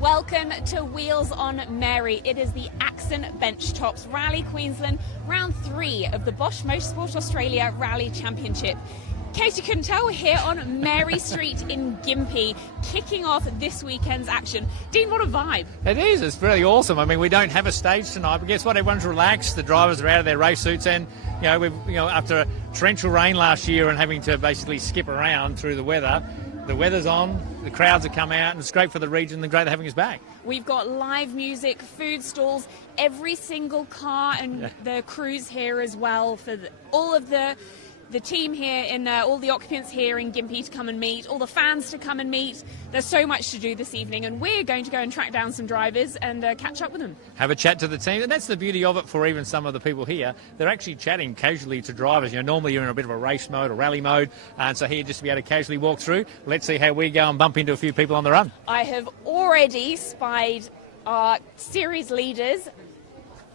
Welcome to Wheels on Mary. It is the Accent Benchtops Rally Queensland, round 3 of the Bosch Motorsport Australia Rally Championship. In case you couldn't tell, we're here on Mary Street in Gympie, kicking off this weekend's action. Dean, what a vibe. It is. It's really awesome. I mean, we don't have a stage tonight, but guess what? Everyone's relaxed. The drivers are out of their race suits, and after a torrential rain last year and having to basically skip around through the weather's on, the crowds have come out, and it's great for the region and great they're having us back. We've got live music, food stalls, every single car and the crews here as well for all of the team here, and all the occupants here in Gympie to come and meet, all the fans to come and meet. There's so much to do this evening, and we're going to go and track down some drivers and catch up with them. Have a chat to the team, and that's the beauty of it for even some of the people here. They're actually chatting casually to drivers. Normally you're in a bit of a race mode or rally mode, and so here just to be able to casually walk through. Let's see how we go and bump into a few people on the run. I have already spied our series leaders,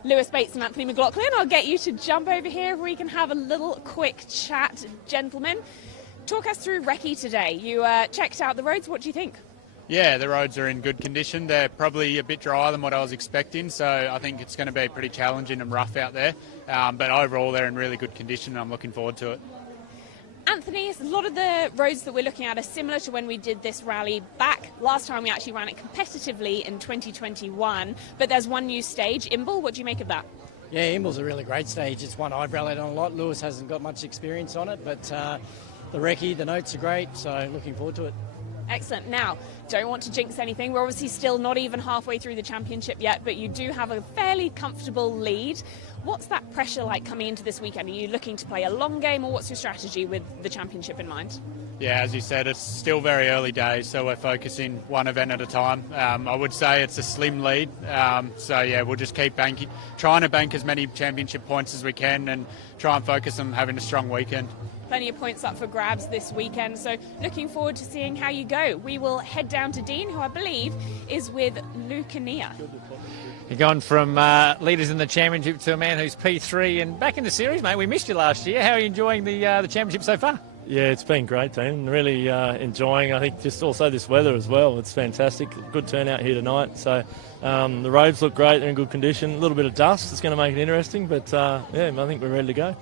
Lewis Bates and Anthony McLaughlin. I'll get you to jump over here. We can have a little quick chat, gentlemen. Talk us through recce today. You checked out the roads. What do you think? Yeah, the roads are in good condition. They're probably a bit drier than what I was expecting, so I think it's going to be pretty challenging and rough out there. But overall, they're in really good condition, and I'm looking forward to it. Anthony, a lot of the roads that we're looking at are similar to when we did this rally back. Last time we actually ran it competitively in 2021, but there's one new stage, Imbil. What do you make of that? Yeah, Imbil's a really great stage. It's one I've rallied on a lot. Lewis hasn't got much experience on it, but the recce, the notes are great, so looking forward to it. Excellent. Now, don't want to jinx anything. We're obviously still not even halfway through the championship yet, but you do have a fairly comfortable lead. What's that pressure like coming into this weekend? Are you looking to play a long game, or what's your strategy with the championship in mind? Yeah, as you said, it's still very early days, so we're focusing one event at a time. I would say it's a slim lead, so yeah, we'll just keep trying to bank as many championship points as we can and try and focus on having a strong weekend. Plenty of points up for grabs this weekend, so looking forward to seeing how you go. We will head down to Dean, who I believe is with Lucania. You're gone from leaders in the championship to a man who's P3 and back in the series, mate. We missed you last year. How are you enjoying the championship so far? Yeah, it's been great, Dean. Really enjoying, I think, just also this weather as well. It's fantastic. Good turnout here tonight. So the roads look great. They're in good condition. A little bit of dust is going to make it interesting, but yeah, I think we're ready to go.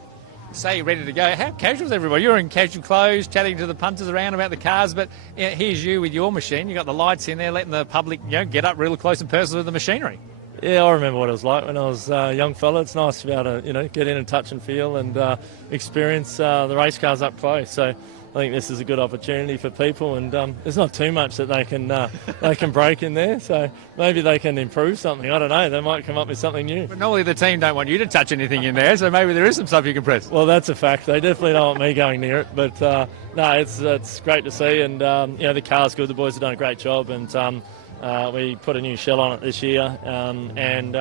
Say you're ready to go. How casual is everybody? You're in casual clothes, chatting to the punters around about the cars, but here's you with your machine. You've got the lights in there, letting the public get up real close and personal with the machinery. Yeah, I remember what it was like when I was a young fella. It's nice to be able to, get in and touch and feel and experience the race cars up close. So I think this is a good opportunity for people, and there's not too much that they can break in there. So maybe they can improve something. I don't know. They might come up with something new. But normally the team don't want you to touch anything in there, so maybe there is some stuff you can press. Well, that's a fact. They definitely don't want me going near it. But no, it's great to see, and the car's good. The boys have done a great job, and we put a new shell on it this year, and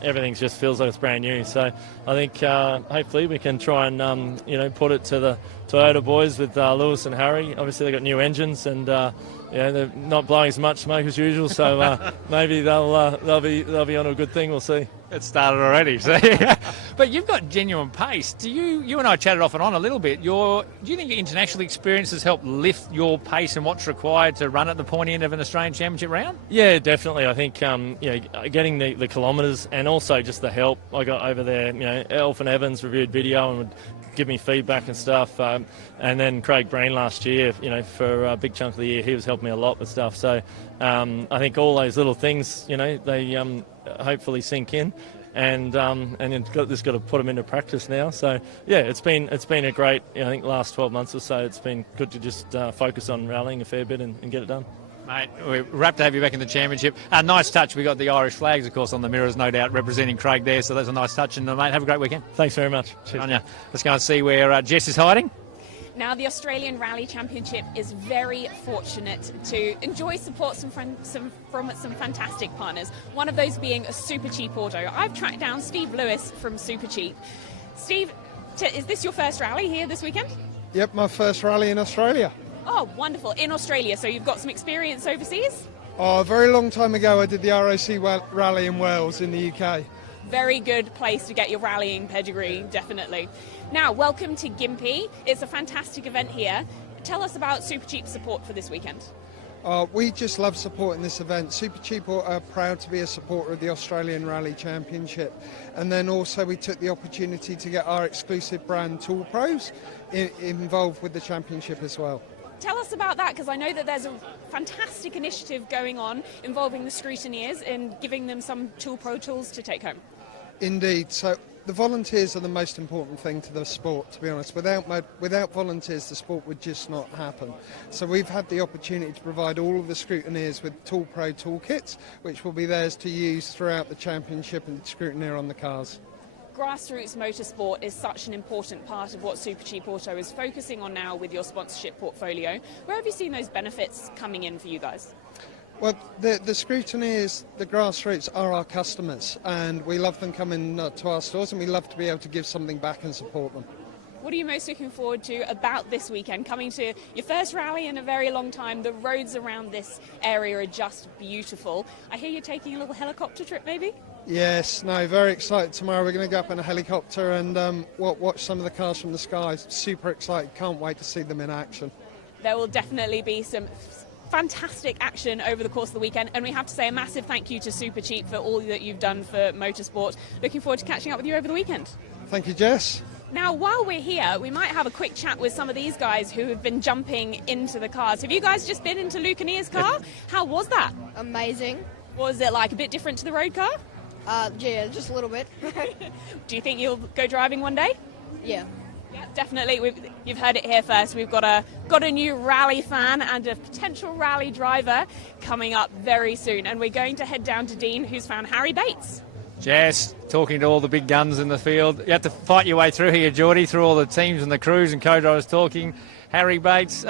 everything just feels like it's brand new. So I think hopefully we can try and put it to the Toyota boys with Lewis and Harry. Obviously they've got new engines, and they're not blowing as much smoke as usual. So maybe they'll be on a good thing. We'll see. It started already, so but you've got genuine pace. Do you and I chatted off and on a little bit. Do you think your international experience has helped lift your pace and what's required to run at the pointy end of an Australian Championship round? Yeah, definitely. I think getting the kilometres and also just the help I got over there. Elf and Evans reviewed video and would give me feedback and stuff, and then Craig Breen last year, for a big chunk of the year, he was helping me a lot with stuff. So I think all those little things, they hopefully sink in, and just got to put them into practice now. So yeah, it's been a great, I think, last 12 months or so. It's been good to just focus on rallying a fair bit and get it done. Mate, we're rapt to have you back in the championship. Nice touch. We got the Irish flags, of course, on the mirrors, no doubt, representing Craig there. So that's a nice touch. And mate, have a great weekend. Thanks very much. Cheers. On ya. Let's go and see where Jess is hiding. Now, the Australian Rally Championship is very fortunate to enjoy support from some fantastic partners, one of those being a Super Cheap Auto. I've tracked down Steve Lewis from Super Cheap. Steve, is this your first rally here this weekend? Yep, my first rally in Australia. Oh, wonderful. In Australia, so you've got some experience overseas? Oh, a very long time ago I did the RAC rally in Wales in the UK. Very good place to get your rallying pedigree, definitely. Now, welcome to Gympie. It's a fantastic event here. Tell us about Super Cheap support for this weekend. We just love supporting this event. Super Cheap are proud to be a supporter of the Australian Rally Championship. And then also we took the opportunity to get our exclusive brand Tool Pros involved with the championship as well. Tell us about that, because I know that there's a fantastic initiative going on involving the scrutineers and giving them some Tool Pro tools to take home. Indeed. So the volunteers are the most important thing to the sport, to be honest. Without volunteers, the sport would just not happen. So we've had the opportunity to provide all of the scrutineers with Tool Pro toolkits, which will be theirs to use throughout the championship and scrutineer on the cars. Grassroots motorsport is such an important part of what Super Cheap Auto is focusing on now with your sponsorship portfolio. Where have you seen those benefits coming in for you guys? Well, the scrutineers, the grassroots are our customers, and we love them coming to our stores, and we love to be able to give something back and support them. What are you most looking forward to about this weekend? Coming to your first rally in a very long time. The roads around this area are just beautiful. I hear you're taking a little helicopter trip, maybe? Yes, no, very excited. Tomorrow we're going to go up in a helicopter and watch some of the cars from the sky. Super excited, can't wait to see them in action. There will definitely be some fantastic action over the course of the weekend, and we have to say a massive thank you to Super Cheap for all that you've done for motorsport. Looking forward to catching up with you over the weekend. Thank you, Jess. Now, while we're here, we might have a quick chat with some of these guys who have been jumping into the cars. Have you guys just been into Luke and Ian's car? How was that? Amazing. What was it like? A bit different to the road car? Yeah, just a little bit. Do you think you'll go driving one day? Yeah. Yeah, definitely. You've heard it here first. We've got a new rally fan and a potential rally driver coming up very soon. And we're going to head down to Dean, who's found Harry Bates. Jess, talking to all the big guns in the field. You have to fight your way through here, Geordie, through all the teams and the crews and co-drivers talking. Harry Bates,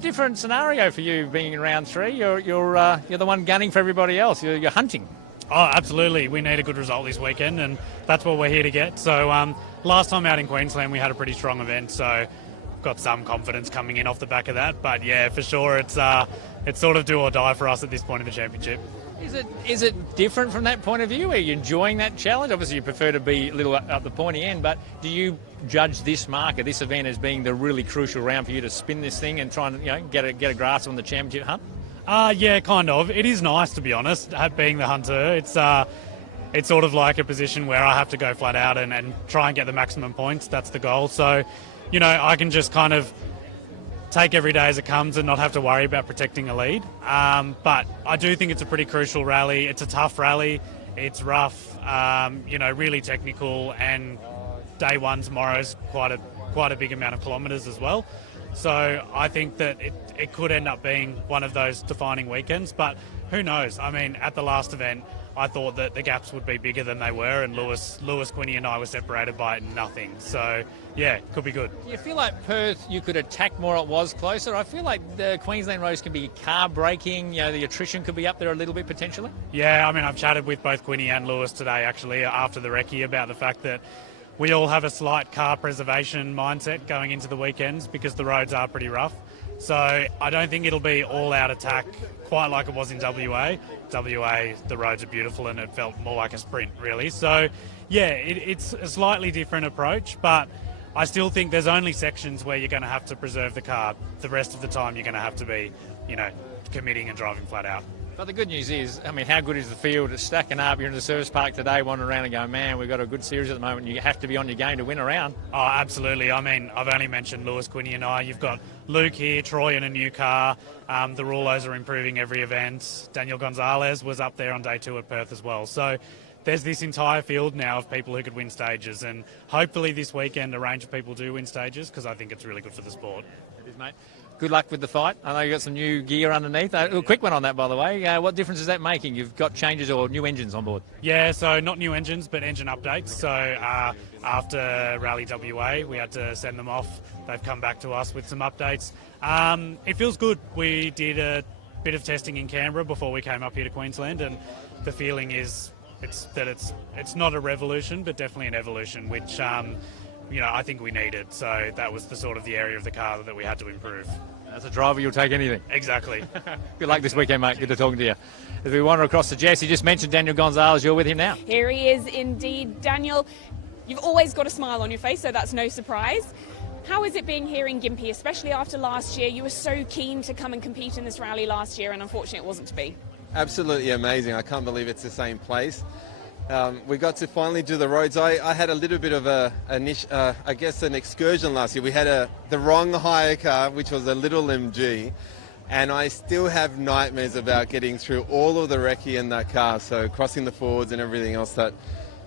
different scenario for you being in round three. You're the one gunning for everybody else. You're hunting. Oh, absolutely. We need a good result this weekend, and that's what we're here to get. So last time out in Queensland, we had a pretty strong event, so got some confidence coming in off the back of that. But yeah, for sure, it's sort of do or die for us at this point in the championship. Is it different from that point of view? Are you enjoying that challenge? Obviously, you prefer to be a little up the pointy end, but do you judge this market, this event, as being the really crucial round for you to spin this thing and try and get a grasp on the championship hunt? Yeah, kind of. It is nice, to be honest, being the hunter. It's sort of like a position where I have to go flat out and try and get the maximum points. That's the goal. So, I can just kind of take every day as it comes and not have to worry about protecting a lead. But I do think it's a pretty crucial rally. It's a tough rally. It's rough, really technical, and day one tomorrow's quite a big amount of kilometres as well. So I think that it could end up being one of those defining weekends, but who knows? I mean, at the last event, I thought that the gaps would be bigger than they were, and Lewis, Quinny and I were separated by nothing. So, yeah, could be good. Do you feel like Perth, you could attack more, it was closer? I feel like the Queensland roads can be car braking, the attrition could be up there a little bit potentially. Yeah, I mean, I've chatted with both Quinny and Lewis today, actually, after the recce about the fact that we all have a slight car preservation mindset going into the weekends because the roads are pretty rough. So I don't think it'll be all-out attack quite like it was in WA. WA, the roads are beautiful and it felt more like a sprint, really. So, yeah, it's a slightly different approach, but I still think there's only sections where you're going to have to preserve the car. The rest of the time you're going to have to be, committing and driving flat out. But the good news is, I mean, how good is the field? It's stacking up. You're in the service park today, wandering around and going, man, we've got a good series at the moment. You have to be on your game to win a round. Oh, absolutely. I mean, I've only mentioned Lewis, Quinny and I. You've got Luke here, Troy in a new car. The Rulos are improving every event. Daniel Gonzalez was up there on day 2 at Perth as well. So there's this entire field now of people who could win stages. And hopefully this weekend a range of people do win stages because I think it's really good for the sport. It is, mate. Good luck with the fight. I know you've got some new gear underneath. A quick one on that, by the way. What difference is that making? You've got changes or new engines on board? Yeah, so not new engines, but engine updates. So after Rally WA, we had to send them off. They've come back to us with some updates. It feels good. We did a bit of testing in Canberra before we came up here to Queensland, and the feeling is it's not a revolution, but definitely an evolution, which I think we needed. So that was the area of the car that we had to improve. As a driver, you'll take anything. Exactly. Good luck this weekend, mate. Good to talk to you. As we wander across to Jess, you just mentioned Daniel Gonzalez. You're with him now. Here he is indeed. Daniel, you've always got a smile on your face, so that's no surprise. How is it being here in Gympie, especially after last year? You were so keen to come and compete in this rally last year, and unfortunately it wasn't to be. Absolutely amazing. I can't believe it's the same place. We got to finally do the roads. I had a little bit of an excursion last year. We had the wrong hire car, which was a little MG, and I still have nightmares about getting through all of the recce in that car, so crossing the fords and everything else. That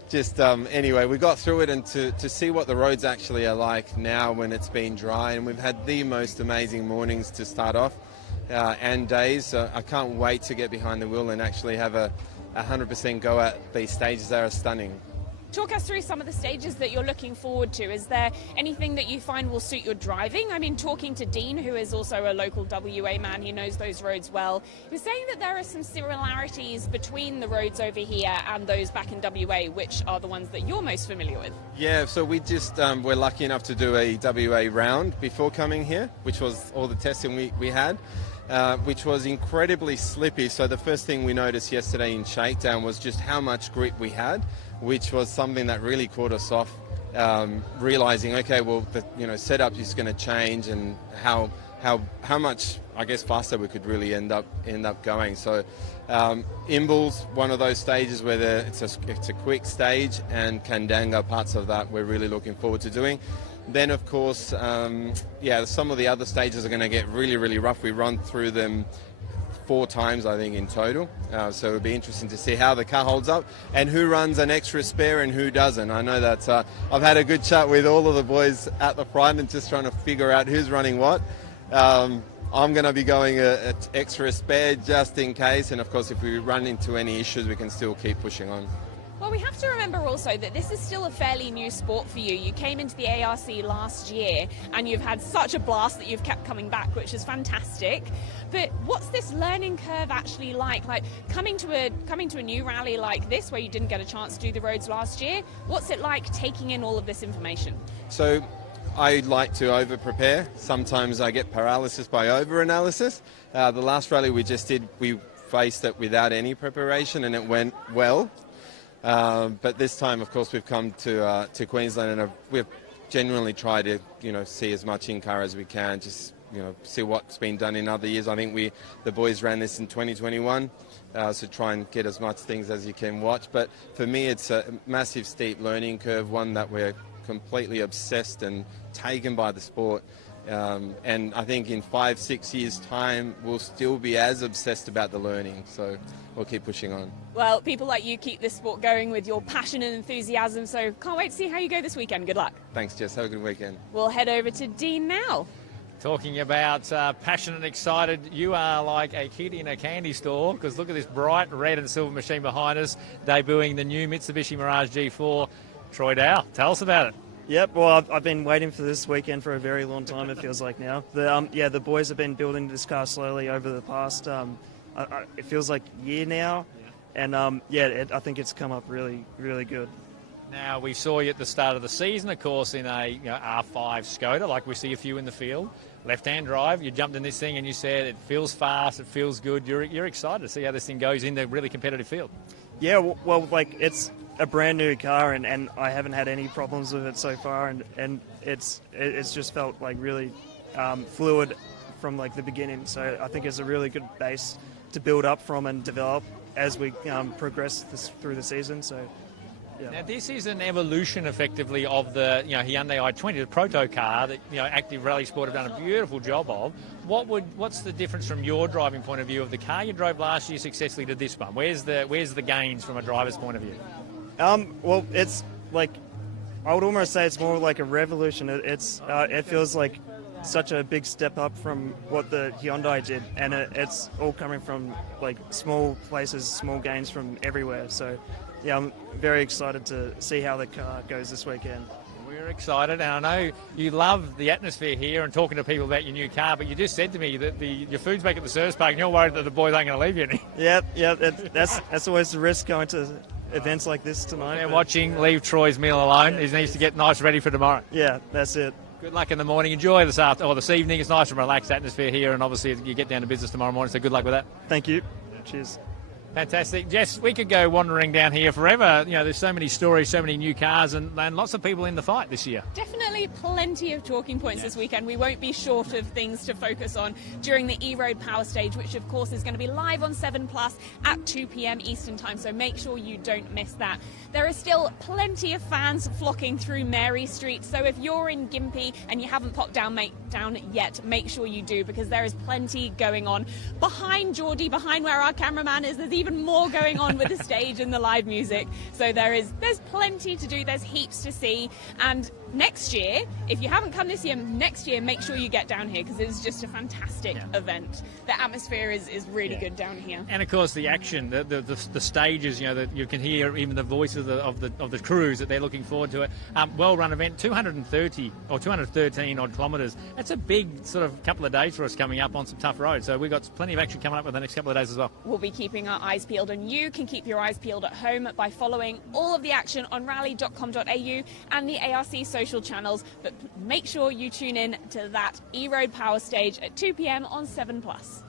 just anyway, we got through it, and to see what the roads actually are like now when it's been dry, and we've had the most amazing mornings to start off and days. I can't wait to get behind the wheel and actually have a 100% go at these stages. They are stunning. Talk us through some of the stages that you're looking forward to. Is there anything that you find will suit your driving? I mean, talking to Dean, who is also a local WA man, he knows those roads well, he was saying that there are some similarities between the roads over here and those back in WA, which are the ones that you're most familiar with. Yeah, so we just we're lucky enough to do a WA round before coming here, which was all the testing we had. Which was incredibly slippy. So the first thing we noticed yesterday in shakedown was just how much grip we had, which was something that really caught us off, realizing, okay, well, the setup is going to change, and how much, I guess, faster we could really end up going. So Imble's one of those stages where it's a quick stage, and Kandanga, parts of that we're really looking forward to doing. Then, of course, some of the other stages are going to get really, really rough. We run through them 4 times, I think, in total. So it'll be interesting to see how the car holds up and who runs an extra spare and who doesn't. I know that I've had a good chat with all of the boys at the front and just trying to figure out who's running what. I'm going to be going an extra spare just in case. And, of course, if we run into any issues, we can still keep pushing on. Well, we have to remember also that this is still a fairly new sport for you. You came into the ARC last year and you've had such a blast that you've kept coming back, which is fantastic. But what's this learning curve actually like? Like coming to a new rally like this where you didn't get a chance to do the roads last year, what's it like taking in all of this information? So I like to over-prepare. Sometimes I get paralysis by over-analysis. The last rally we just did, we faced it without any preparation and it went well. But this time, of course, we've come to Queensland and we've genuinely tried to, see as much in-car as we can, just, see what's been done in other years. I think the boys ran this in 2021, so try and get as much things as you can watch. But for me, it's a massive, steep learning curve, one that we're completely obsessed and taken by the sport. And I think in 5-6 years' time, we'll still be as obsessed about the learning. So we'll keep pushing on. Well, people like you keep this sport going with your passion and enthusiasm. So can't wait to see how you go this weekend. Good luck. Thanks, Jess. Have a good weekend. We'll head over to Dean now. Talking about passionate and excited, you are like a kid in a candy store, because look at this bright red and silver machine behind us, debuting the new Mitsubishi Mirage G4. Troy Dow, tell us about it. Yep, well, I've been waiting for this weekend for a very long time, it feels like now. The boys have been building this car slowly over the past, it feels like a year now. And, I think it's come up really, really good. Now, we saw you at the start of the season, of course, in a R5 Skoda, like we see a few in the field. Left-hand drive, you jumped in this thing and you said it feels fast, it feels good. You're excited to see how this thing goes in the really competitive field. Yeah, well, it's a brand new car and I haven't had any problems with it so far, and it's just felt like really fluid from like the beginning. So I think it's a really good base to build up from and develop as we progress through the season. So. Yeah. Now, this is an evolution, effectively, of the Hyundai i20, the proto car that Active Rally Sport have done a beautiful job of. What's the difference from your driving point of view of the car you drove last year successfully to this one? Where's the gains from a driver's point of view? Well, it's like I would almost say it's more like a revolution. It feels like such a big step up from what the Hyundai did, and it's all coming from like small places, small gains from everywhere. So. Yeah, I'm very excited to see how the car goes this weekend. We're excited, and I know you love the atmosphere here and talking to people about your new car, but you just said to me that your food's back at the service park and you're worried that the boys aren't going to leave you any. Yeah, that's always the risk going to events like this tonight. They're watching, leave Troy's meal alone. He needs to get nice ready for tomorrow. Yeah, that's it. Good luck in the morning. Enjoy this evening. It's nice and relaxed atmosphere here, and obviously you get down to business tomorrow morning, so good luck with that. Thank you. Cheers. Fantastic. Jess, we could go wandering down here forever. You know, there's so many stories, so many new cars, and lots of people in the fight this year. Definitely plenty of talking points this weekend. We won't be short of things to focus on during the E-Road Power Stage, which of course is going to be live on 7 Plus at 2 p.m. Eastern Time, so make sure you don't miss that. There are still plenty of fans flocking through Mary Street, so if you're in Gympie and you haven't popped down yet, make sure you do, because there is plenty going on. Behind Geordie, behind where our cameraman is, there's even more going on with the stage and the live music. So there's plenty to do, there's heaps to see. And next year, if you haven't come this year, next year make sure you get down here, because it's just a fantastic event. The atmosphere is really good down here. And of course the action, the stages, you know, that you can hear even the voices of the crews that they're looking forward to it. Well-run event, 230 or 213 odd kilometres. That's a big sort of couple of days for us coming up on some tough roads. So we've got plenty of action coming up in the next couple of days as well. We'll be keeping our eyes peeled, and you can keep your eyes peeled at home by following all of the action on rally.com.au and the ARC social channels. But make sure you tune in to that E-Road Power Stage at 2 p.m. on 7 Plus.